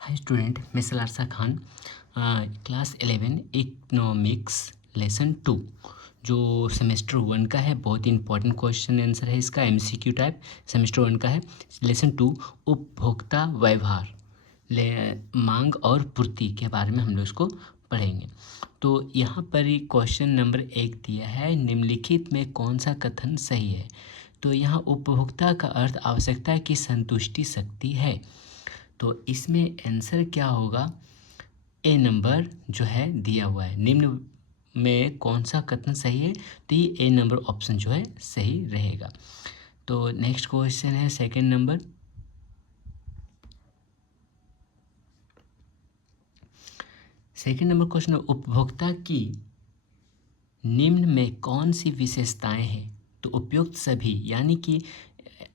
Hi student, मैं सलारसा Khan, class 11 economics lesson 2 जो semester 1 का है। बहुत ही इंपॉर्टेंट क्वेश्चन आंसर है इसका, एमसीक्यू टाइप सेमेस्टर 1 का है। लेसन 2 उपभोक्ता व्यवहार, मांग और पूर्ति के बारे में हम लोग इसको पढ़ेंगे। तो यहाँ पर ही क्वेश्चन नंबर 1 दिया है, निम्नलिखित में कौन सा कथन सही है। तो यहाँ उपभोक्ता का अर्थ आवश्यकता की संतुष्टि शक्ति है। तो इसमें आंसर क्या होगा, ए नंबर जो है दिया हुआ है। निम्न में कौन सा कथन सही है, तो ये ए नंबर ऑप्शन जो है सही रहेगा। तो नेक्स्ट क्वेश्चन है second number. Second number question, उपभोक्ता की निम्न में कौन सी विशेषताएं हैं। तो उपयुक्त सभी, यानी कि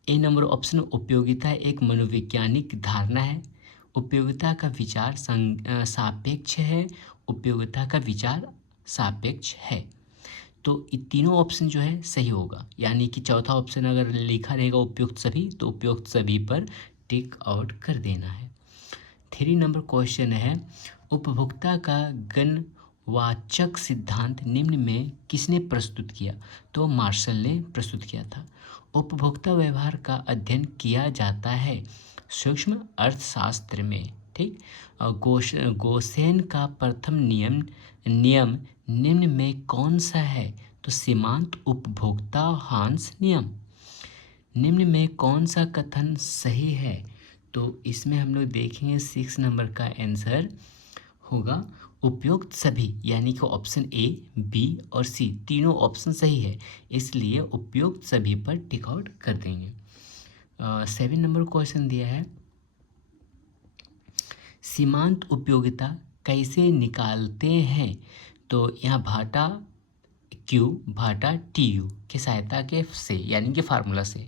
ए नंबर ऑप्शन उपयोगिता एक मनोवैज्ञानिक धारणा है। उपयोगिता का विचार सापेक्ष है। उपयोगिता का विचार सापेक्ष है। तो ये तीनों ऑप्शन जो है सही होगा, यानी कि चौथा ऑप्शन अगर लिखा रहेगा उपयुक्त सभी, तो उपयुक्त सभी पर टिक आउट कर देना है। 3 नंबर क्वेश्चन है, उपभोक्ता का गणवाचक सिद्धांत निम्न में किसने प्रस्तुत किया। तो मार्शल ने प्रस्तुत किया था। उपभोक्ता व्यवहार का अध्ययन किया जाता है सूक्ष्म अर्थशास्त्र में, ठीक। और गोसेन का प्रथम नियम निम्न में कौन सा है। तो सीमांत उपभोक्ता हांस नियम। निम्न में कौन सा कथन सही है। तो इसमें हम लोग देखेंगे 6 नंबर का आंसर होगा उपयुक्त सभी, यानी कि ऑप्शन ए, बी और सी तीनों ऑप्शन सही है, इसलिए उपयुक्त सभी पर टिक आउट कर देंगे। 7 नंबर क्वेश्चन दिया है, सीमांत उपयोगिता कैसे निकालते हैं। तो यहाँ भाटा क्यू भाटा टी यू की सहायता के से, यानी कि फार्मूला से।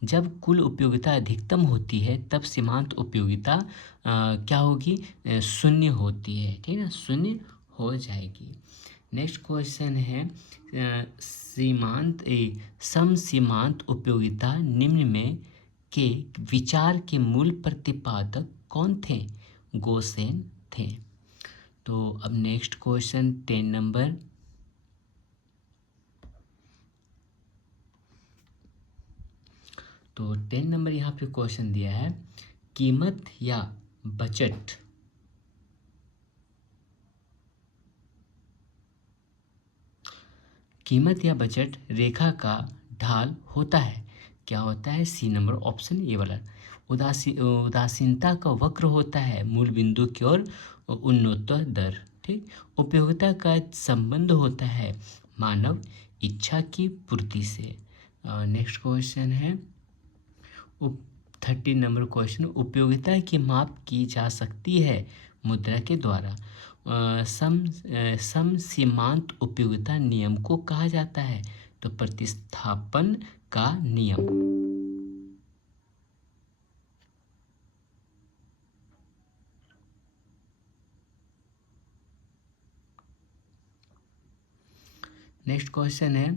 जब कुल उपयोगिता अधिकतम होती है तब सीमांत उपयोगिता क्या होगी, शून्य होती है, ठीक है, शून्य हो जाएगी। नेक्स्ट क्वेश्चन है, सम सीमांत उपयोगिता निम्न में के विचार के मूल प्रतिपादक कौन थे। गोसेन थे। तो अब नेक्स्ट क्वेश्चन 10 नंबर। तो 10 नंबर यहाँ पे क्वेश्चन दिया है, कीमत या बजट रेखा का ढाल होता है। क्या होता है, सी नंबर ऑप्शन ये वाला। उदासीनता का वक्र होता है मूल बिंदु की ओर उन्नतोत्तर दर, ठीक। उपयोगिता का संबंध होता है मानव इच्छा की पूर्ति से। नेक्स्ट क्वेश्चन है 13 नंबर क्वेश्चन, उपयोगिता की माप की जा सकती है मुद्रा के द्वारा। सम सीमांत उपयोगिता नियम को कहा जाता है। तो प्रतिस्थापन का नियम। नेक्स्ट क्वेश्चन है,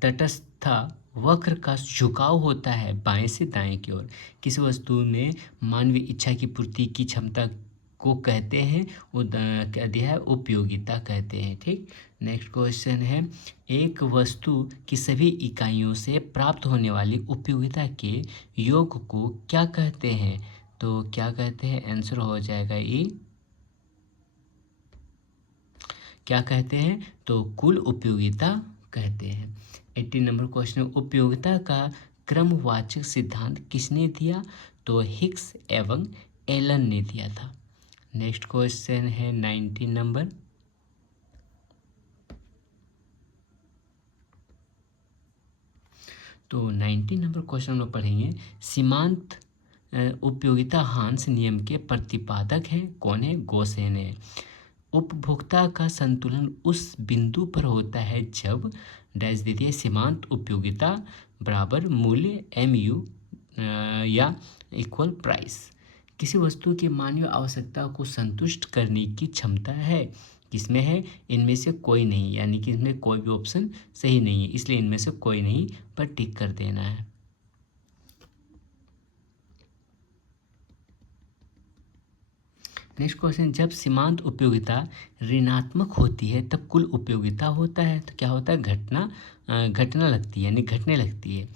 तटस्थ वक्र का झुकाव होता है बाएं से दाएं की ओर। किसी वस्तु में मानवीय इच्छा की पूर्ति की क्षमता को कहते हैं, वो क्या दिया है, उपयोगिता कहते हैं, ठीक। नेक्स्ट क्वेश्चन है, एक वस्तु की सभी इकाइयों से प्राप्त होने वाली उपयोगिता के योग को क्या कहते हैं। तो क्या कहते हैं, आंसर हो जाएगा ये, क्या कहते हैं, तो कुल उपयोगिता कहते हैं। 18 नंबर क्वेश्चन, उपयोगिता का क्रमवाचक सिद्धांत किसने दिया। तो हिक्स एवं एलन ने दिया था। नेक्स्ट क्वेश्चन है 19 नंबर। तो 19 नंबर क्वेश्चन में पढ़ेंगे, सीमांत उपयोगिता हांस नियम के प्रतिपादक हैं, कौन है, गोसेन है। उपभोक्ता का संतुलन उस बिंदु पर होता है जब डैश देती है सीमांत उपयोगिता बराबर मूल्य MU या इक्वल प्राइस। किसी वस्तु की मानवीय आवश्यकता को संतुष्ट करने की क्षमता है, किसमें है, इनमें से कोई नहीं, यानी कि इसमें कोई भी ऑप्शन सही नहीं है, इसलिए इनमें से कोई नहीं पर टिक कर देना है। नेक्स्ट क्वेश्चन, जब सीमांत उपयोगिता ऋणात्मक होती है तब कुल उपयोगिता होता है, तो क्या होता है, घटना लगती है यानी घटने लगती है।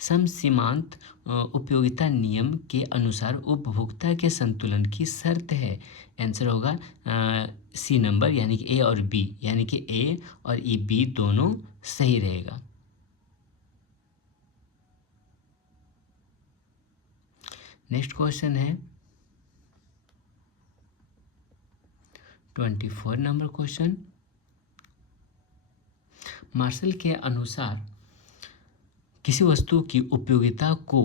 सम सीमांत उपयोगिता नियम के अनुसार उपभोक्ता के संतुलन की शर्त है। आंसर होगा सी नंबर, यानी कि ए और बी, यानी कि ए और ई बी दोनों सही रहेगा। नेक्स्ट क्वेश्चन है 24 नंबर क्वेश्चन। मार्शल के अनुसार किसी वस्तु की उपयोगिता को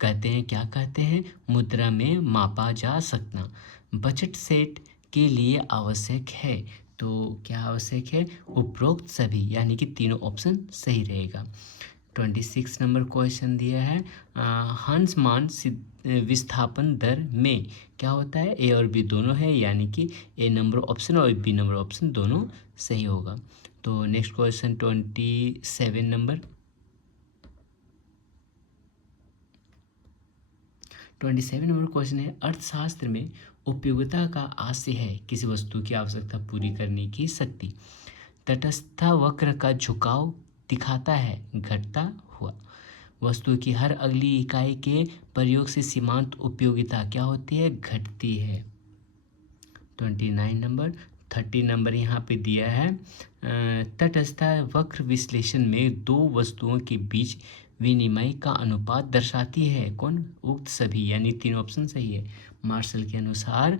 कहते हैं, क्या कहते हैं, मुद्रा में मापा जा सकना। बजट सेट के लिए आवश्यक है, तो क्या आवश्यक है, उपरोक्त सभी, यानी कि तीनों ऑप्शन सही रहेगा। 26 नंबर क्वेश्चन दिया है, हंस मान विस्थापन दर में क्या होता है, ए और बी दोनों है, यानी कि ए नंबर ऑप्शन और बी नंबर ऑप्शन दोनों सही होगा। तो next question 27 number 27 number question है, अर्थशास्त्र में उपयोगिता का आशय है किसी वस्तु की आवश्यकता पूरी करने की शक्ति। तटस्था वक्र का झुकाव दिखाता है घटता हुआ। वस्तु की हर अगली इकाई के प्रयोग से सीमांत उपयोगिता क्या होती है, घटती है। 29 नंबर 30 नंबर यहाँ पे दिया है, तटस्था वक्र विश्लेषण में दो वस्तुओं के बीच विनिमय का अनुपात दर्शाती है कौन, उक्त सभी, यानी तीन ऑप्शन सही है। मार्शल के अनुसार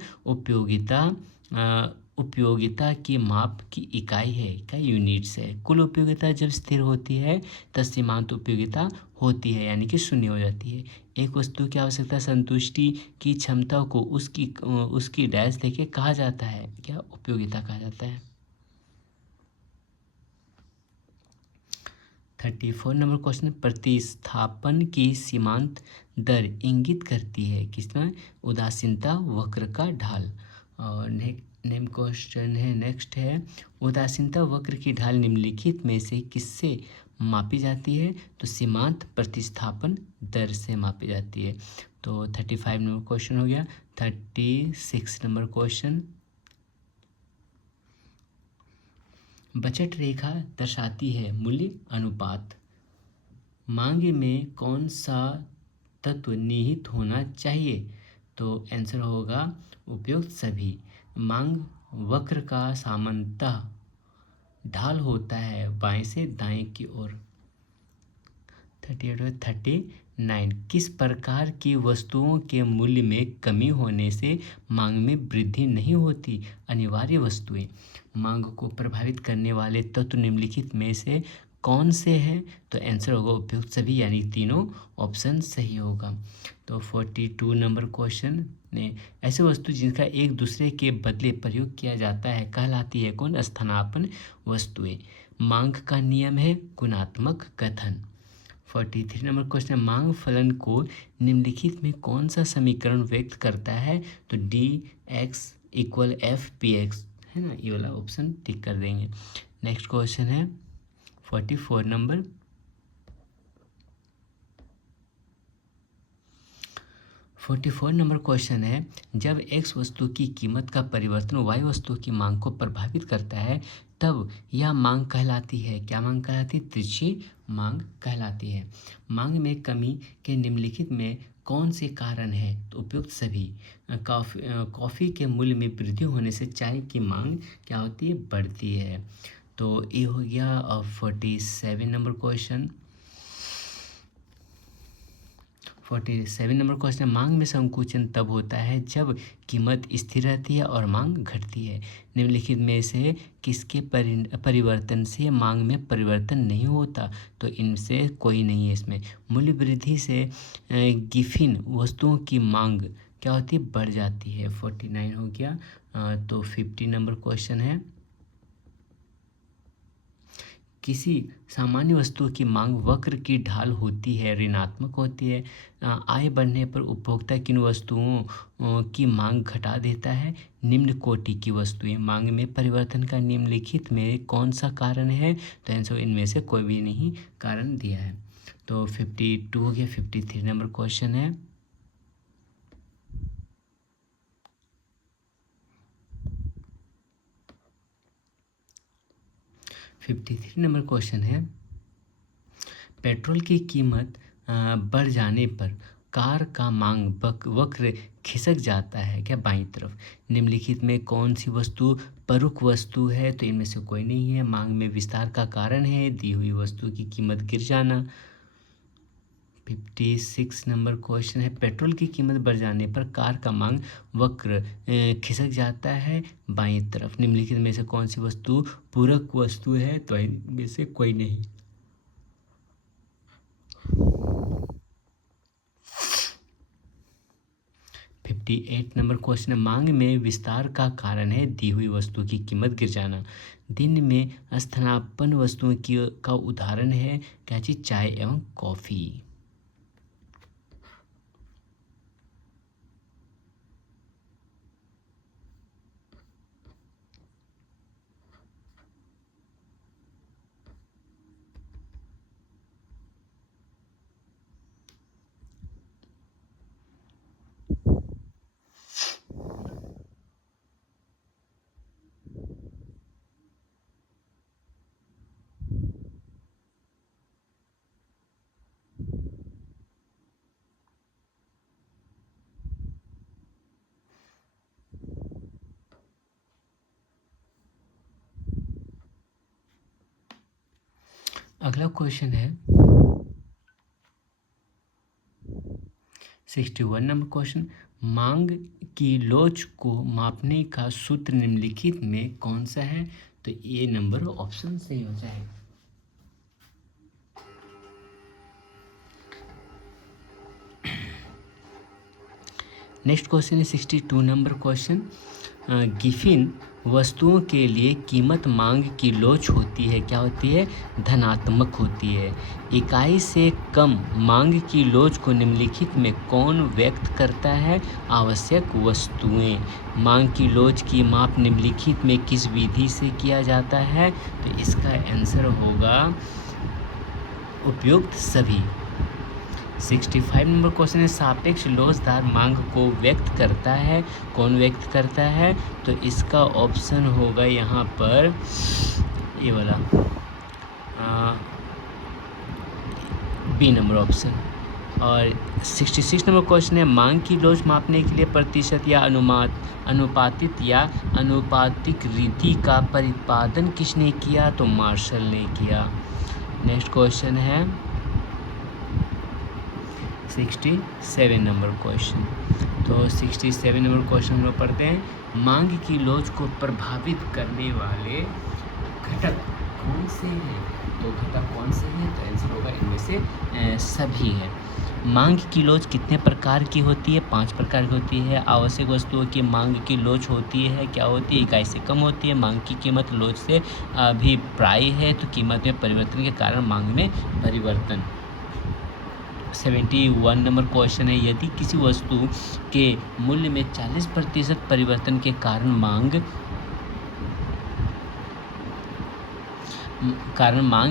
उपयोगिता की माप की इकाई है, क्या यूनिट्स है। कुल उपयोगिता जब स्थिर होती है तब सीमांत उपयोगिता होती है, यानी कि शून्य हो जाती है। एक वस्तु की आवश्यकता संतुष्टि की क्षमता को उसकी डैश देके कहा जाता है, क्या उपयोगिता कहा जाता है। 34 नंबर क्वेश्चन, प्रतिस्थापन की सीमांत दर इंगित करती है किसमें, उदासीनता वक्र का ढाल। और नेम क्वेश्चन है, नेक्स्ट है, उदासीनता वक्र की ढाल निम्नलिखित में से किससे मापी जाती है, तो सीमांत प्रतिस्थापन दर से मापी जाती है। तो 35 नंबर क्वेश्चन हो गया। 36 नंबर क्वेश्चन, बजट रेखा दर्शाती है मूल्य अनुपात। मांग में कौन सा तत्व निहित होना चाहिए, तो आंसर होगा उपयुक्त सभी। मांग वक्र का सामान्यतः ढाल होता है बाएं से दाएं की ओर। 38 और 39, किस प्रकार की वस्तुओं के मूल्य में कमी होने से मांग में वृद्धि नहीं होती, अनिवार्य वस्तुएं। मांग को प्रभावित करने वाले तत्व निम्नलिखित में से कौन से हैं, तो आंसर होगा उपयुक्त सभी, यानी तीनों ऑप्शन सही होगा। तो 42 नंबर क्वेश्चन ने, ऐसे वस्तु जिनका एक दूसरे के बदले प्रयोग किया जाता है कहलाती है कौन, स्थानापन्न वस्तुएं। मांग का नियम है गुणात्मक कथन। 43 नंबर क्वेश्चन, मांग फलन को निम्नलिखित में कौन सा समीकरण व्यक्त करता है, तो D x equal F P x, है ना, ये वाला ऑप्शन टिक कर देंगे। नेक्स्ट क्वेश्चन है 44 नंबर, क्वेश्चन है, जब एक्स वस्तु की कीमत का परिवर्तन वाई वस्तु की मांग को प्रभावित करता है तब यह मांग कहलाती है, क्या मांग कहलाती है, तिरछी मांग कहलाती है। मांग में कमी के निम्नलिखित में कौन से कारण है, तो उपयुक्त सभी। कॉफ़ी के मूल्य में वृद्धि होने से चाय की मांग क्या होती है, बढ़ती है। तो ये हो गया 47 नंबर क्वेश्चन। 47 नंबर क्वेश्चन, मांग में संकुचन तब होता है जब कीमत स्थिर रहती है और मांग घटती है। निम्नलिखित में से किसके परिवर्तन से मांग में परिवर्तन नहीं होता, तो इनसे कोई नहीं है इसमें। मूल्य वृद्धि से गिफिन वस्तुओं की मांग क्या होती है, बढ़ जाती है। 49 हो गया। तो 50 नंबर क्वेश्चन है, किसी सामान्य वस्तु की मांग वक्र की ढाल होती है, ऋणात्मक होती है। आय बढ़ने पर उपभोक्ता किन वस्तुओं की मांग घटा देता है, निम्न कोटि की वस्तुएं। मांग में परिवर्तन का निम्नलिखित में कौन सा कारण है, तो आंसर इनमें से कोई भी नहीं कारण दिया है। तो 52 हो गया। 53 नंबर क्वेश्चन है, 53 नंबर क्वेश्चन है, पेट्रोल की कीमत बढ़ जाने पर कार का मांग वक्र खिसक जाता है क्या बाईं तरफ। निम्नलिखित में कौन सी वस्तु प्रमुख वस्तु है, तो इनमें से कोई नहीं है। मांग में विस्तार का कारण है दी हुई वस्तु की कीमत गिर जाना। 56 नंबर क्वेश्चन है, पेट्रोल की कीमत बढ़ जाने पर कार का मांग वक्र खिसक जाता है बाईं तरफ। निम्नलिखित में से कौन सी वस्तु पूरक वस्तु है, तो इनमें से कोई नहीं। 58 नंबर क्वेश्चन है, मांग में विस्तार का कारण है दी हुई वस्तु की कीमत गिर जाना। दिन में स्थानापन्न वस्तुओं का उदाहरण है क्या चीज, चाय एवं कॉफी। अगला क्वेश्चन है 61 नंबर क्वेश्चन, मांग की लोच को मापने का सूत्र निम्नलिखित में कौन सा है, तो ये नंबर ऑप्शन सही हो जाएगा। नेक्स्ट क्वेश्चन है 62 नंबर क्वेश्चन, गिफिन वस्तुओं के लिए कीमत मांग की लोच होती है क्या होती है, धनात्मक होती है। इकाई से कम मांग की लोच को निम्नलिखित में कौन व्यक्त करता है, आवश्यक वस्तुएं। मांग की लोच की माप निम्नलिखित में किस विधि से किया जाता है, तो इसका आंसर होगा उपयुक्त सभी। 65 नंबर क्वेश्चन है, सापेक्ष लोचदार मांग को व्यक्त करता है, कौन व्यक्त करता है, तो इसका ऑप्शन होगा यहाँ पर ये वाला बी नंबर ऑप्शन। और 66 नंबर क्वेश्चन है, मांग की लोच मापने के लिए प्रतिशत या अनुपातिक या अनुपातिक रीति का प्रतिपादन किसने किया, तो मार्शल ने किया। नेक्स्ट क्वेश्चन है 67 नंबर क्वेश्चन। तो 67 नंबर क्वेश्चन हम लोग पढ़ते हैं, मांग की लोच को प्रभावित करने वाले घटक कौन से हैं, तो घटक कौन से हैं, तो आंसर होगा इनमें से सभी है। मांग की लोच कितने प्रकार की होती है, 5 प्रकार की होती है। आवश्यक वस्तुओं की मांग की लोच होती है क्या होती है, इकाई से कम होती है। मांग की कीमत लोच से अभिप्राय है, तो कीमत में परिवर्तन के कारण मांग में परिवर्तन। 71 नंबर क्वेश्चन है, यदि किसी वस्तु के मूल्य में 40% परिवर्तन के कारण मांग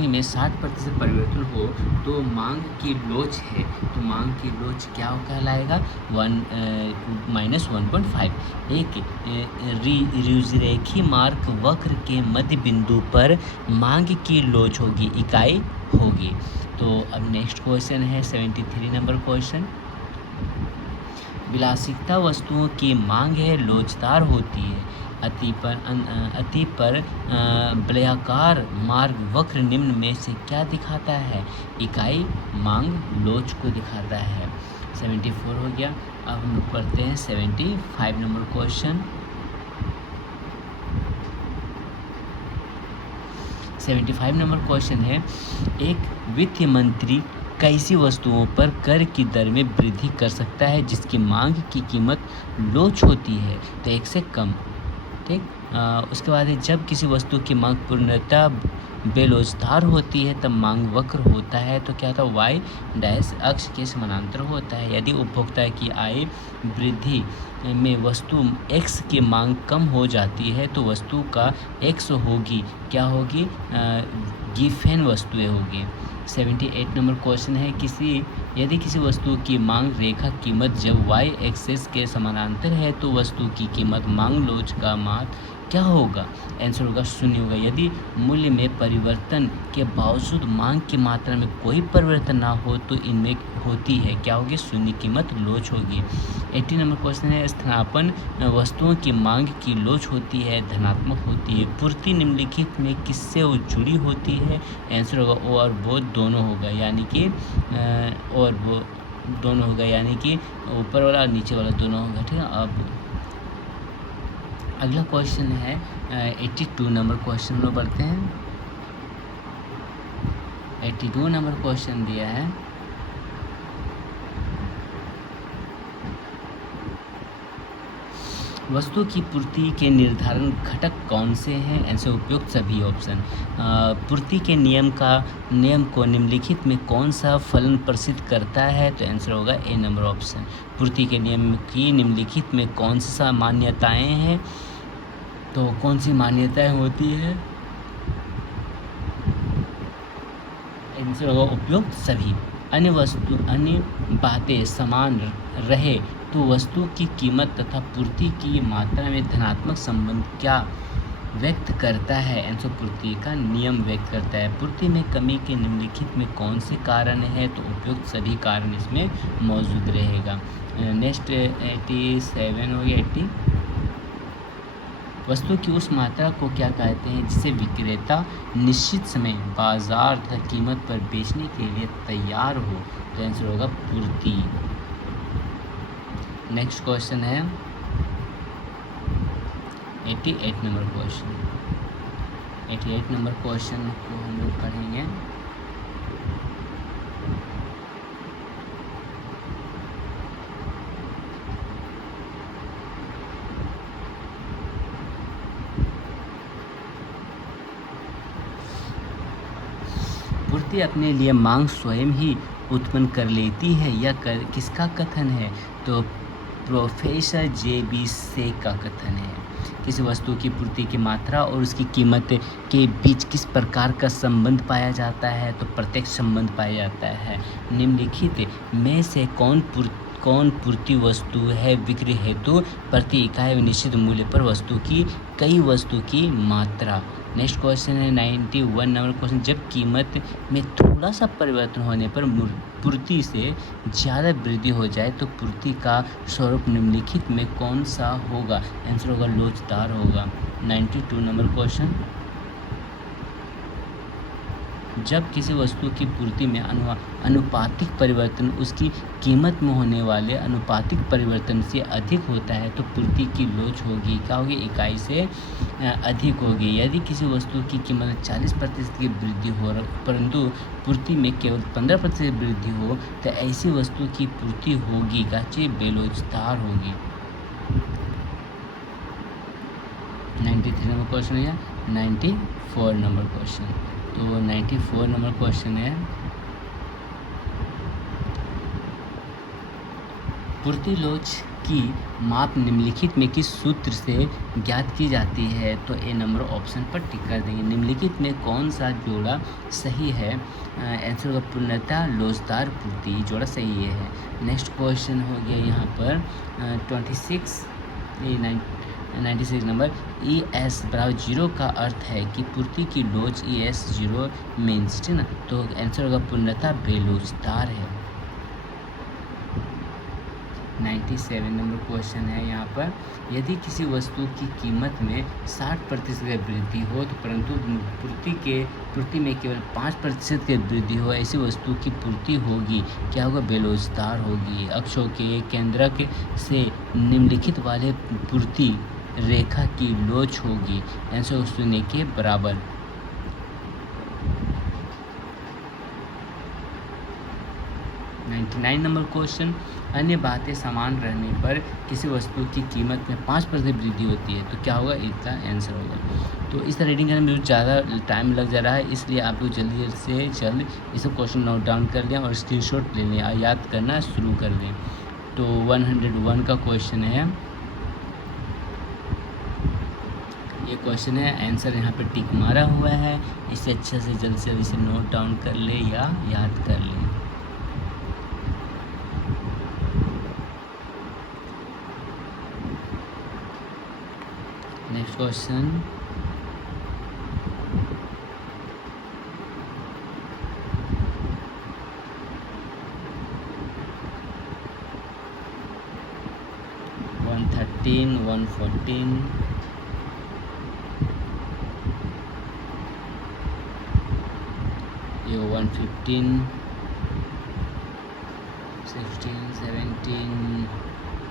में 60% परिवर्तन हो तो मांग की लोच है, तो मांग की लोच क्या कहलाएगा, 1-1.5। एक रुजुरेखी मार्ग वक्र के मध्य बिंदु पर मांग की लोच होगी, इकाई होगी। तो अब नेक्स्ट क्वेश्चन है 73 नंबर क्वेश्चन, विलासिता वस्तुओं की मांग है लोचदार होती है, अति पर वलयाकार मार्ग वक्र निम्न में से क्या दिखाता है, इकाई मांग लोच को दिखाता है। 74 हो गया। अब हम लोग पढ़ते हैं 75 नंबर क्वेश्चन। 75 नंबर क्वेश्चन है, एक वित्त मंत्री कैसी वस्तुओं पर कर की दर में वृद्धि कर सकता है जिसकी मांग की कीमत लोच होती है, तो 1 से कम। ठीक, उसके बाद है, जब किसी वस्तु की मांग पूर्णतः बेलोचदार होती है तब मांग वक्र होता है, तो क्या होता है, वाई डैश अक्ष के समानांतर होता है। यदि उपभोक्ता की आय वृद्धि में वस्तु x की मांग कम हो जाती है तो वस्तु का x होगी, क्या होगी, गिफेन वस्तुएं होगी। 78 नंबर क्वेश्चन है, यदि किसी वस्तु की मांग रेखा कीमत जब y एक्सिस के समानांतर है तो वस्तु की कीमत मांग लोच का माप क्या होगा? आंसर होगा शून्य होगा। यदि मूल्य में परिवर्तन के बावजूद मांग की मात्रा में कोई परिवर्तन ना हो तो इनमें होती है, क्या होगी? शून्य कीमत लोच होगी। 80 नंबर क्वेश्चन है, स्थानापन्न वस्तुओं की मांग की लोच होती है, धनात्मक होती है। पूर्ति निम्नलिखित में किससे जुड़ी होती है? आंसर होगा ओ और वो दोनों होगा, यानी कि और वो दोनों होगा, यानी कि ऊपर वाला और नीचे वाला दोनों होगा। ठीक है। अब अगला क्वेश्चन है 82 नंबर क्वेश्चन में पढ़ते हैं। 82 नंबर क्वेश्चन दिया है, वस्तु की पूर्ति के निर्धारण घटक कौन से हैं? आंसर उपयुक्त सभी ऑप्शन। पूर्ति के नियम को निम्नलिखित में कौन सा फलन प्रसिद्ध करता है? तो आंसर होगा ए नंबर ऑप्शन। पूर्ति के नियम की निम्नलिखित में कौन सा मान्यताएं हैं? तो कौन सी मान्यताएं होती है? आंसर होगा उपयुक्त सभी। अन्य बातें समान रहे तो वस्तु की कीमत तथा पूर्ति की मात्रा में धनात्मक संबंध क्या व्यक्त करता है? आंसर पूर्ति का नियम व्यक्त करता है। पूर्ति में कमी के निम्नलिखित में कौन से कारण है? तो उपयुक्त सभी कारण इसमें मौजूद रहेगा। नेक्स्ट 87 हो गया 80। वस्तु की उस मात्रा को क्या कहते हैं जिसे विक्रेता निश्चित समय बाजार तथा कीमत पर बेचने के लिए तैयार हो? तो आंसर होगा पूर्ति। नेक्स्ट क्वेश्चन है 88 नंबर क्वेश्चन। 88 नंबर क्वेश्चन को हम लोग पढ़ेंगे। पूर्ति अपने लिए मांग स्वयं ही उत्पन्न कर लेती है, यह किसका कथन है? तो प्रोफेसर जे.बी. से का कथन है। किसी वस्तु की पूर्ति की मात्रा और उसकी कीमत के बीच किस प्रकार का संबंध पाया जाता है? तो प्रत्यक्ष संबंध पाया जाता है। निम्नलिखित में से कौन पूर्ति वस्तु है? विक्रय हेतु प्रति इकाई निश्चित मूल्य पर वस्तु की मात्रा। नेक्स्ट क्वेश्चन है 91 नंबर क्वेश्चन। जब कीमत में थोड़ा सा परिवर्तन होने पर पूर्ति से ज़्यादा वृद्धि हो जाए तो पूर्ति का स्वरूप निम्नलिखित में कौन सा होगा? आंसर होगा लोचदार होगा। 92 नंबर क्वेश्चन। जब किसी वस्तु की पूर्ति में अनुपातिक परिवर्तन उसकी कीमत में होने वाले अनुपातिक परिवर्तन से अधिक होता है तो पूर्ति की लोच होगी। क्या होगी? इकाई से अधिक होगी। यदि किसी वस्तु की कीमत में 40% की वृद्धि हो परंतु पूर्ति में केवल 15% वृद्धि हो तो ऐसी वस्तु की पूर्ति होगी क्या? बेलोचदार होगी। 93 नंबर क्वेश्चन है 94 नंबर क्वेश्चन। तो 94 नंबर क्वेश्चन है, पूर्ति लोच की माप निम्नलिखित में किस सूत्र से ज्ञात की जाती है? तो ए नंबर ऑप्शन पर टिक कर देंगे। निम्नलिखित में कौन सा जोड़ा सही है? आंसर होगा पूर्णतः लोचदार पूर्ति, जोड़ा सही है। नेक्स्ट क्वेश्चन हो गया यहाँ पर 96 नंबर। ई एस बराबर 0 का अर्थ है कि पूर्ति की लोच ई एस 0 मीन्स, ठीक ना? तो आंसर होगा पूर्णतः बेलोचदार है। 97 नंबर क्वेश्चन है यहाँ पर। यदि किसी वस्तु की कीमत में 60% वृद्धि हो तो परंतु पूर्ति में केवल 5% की वृद्धि हो, ऐसी वस्तु की पूर्ति होगी क्या होगा? बेलोचदार होगी। अक्षों के केंद्रक से निम्नलिखित वाले पूर्ति रेखा की लोच होगी। आंसर शून्य के बराबर। 99 नंबर क्वेश्चन। अन्य बातें समान रहने पर किसी वस्तु की कीमत में 5% वृद्धि होती है तो क्या होगा? इसका आंसर होगा। तो इस रीडिंग करने में ज़्यादा टाइम लग जा रहा है, इसलिए आप लोग जल्दी से जल्द ये सब क्वेश्चन नोट डाउन कर लें और स्क्रीनशॉट ले लें और याद करना शुरू कर दें। तो 101 का क्वेश्चन है, ये क्वेश्चन है, आंसर यहाँ पे टिक मारा हुआ है। इसे अच्छे से जल्द से इसे नोट डाउन कर ले या याद कर ले। नेक्स्ट क्वेश्चन, वन 114, ये 115, 16, 17,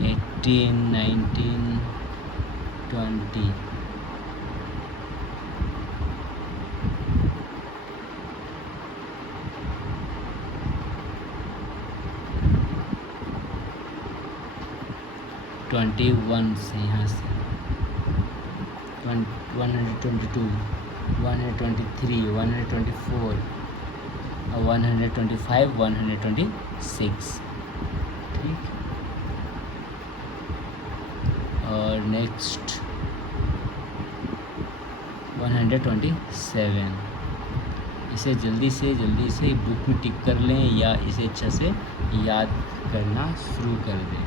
18, 19, 20, 21 से यहाँ से 122, 123, 124, 125, 126, ठीक। और नेक्स्ट 127। इसे जल्दी से बुक में टिक कर लें या इसे अच्छा से याद करना शुरू कर दें।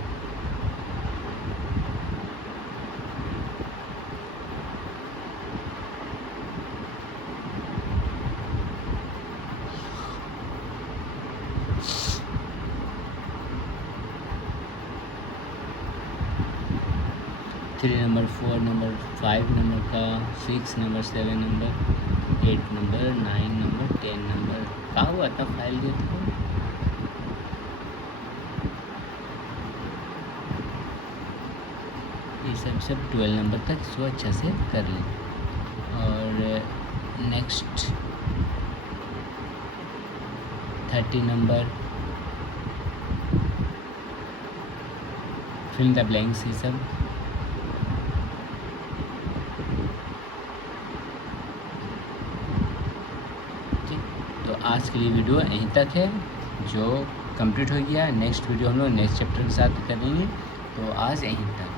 थ्री नंबर, 4 नंबर, 5 नंबर का, 6 number, 7 number, 8 number, 9 number, 10 number, कहाँ हुआ था फाइल ये तो। ये सब 12 नंबर तक इसको अच्छा से कर लें। और next 30 number, fill the blanks, ये सब। तो आज के लिए वीडियो यहीं तक है, जो कंप्लीट हो गया। नेक्स्ट वीडियो हम लोग नेक्स्ट चैप्टर के साथ करेंगे। तो आज यहीं तक।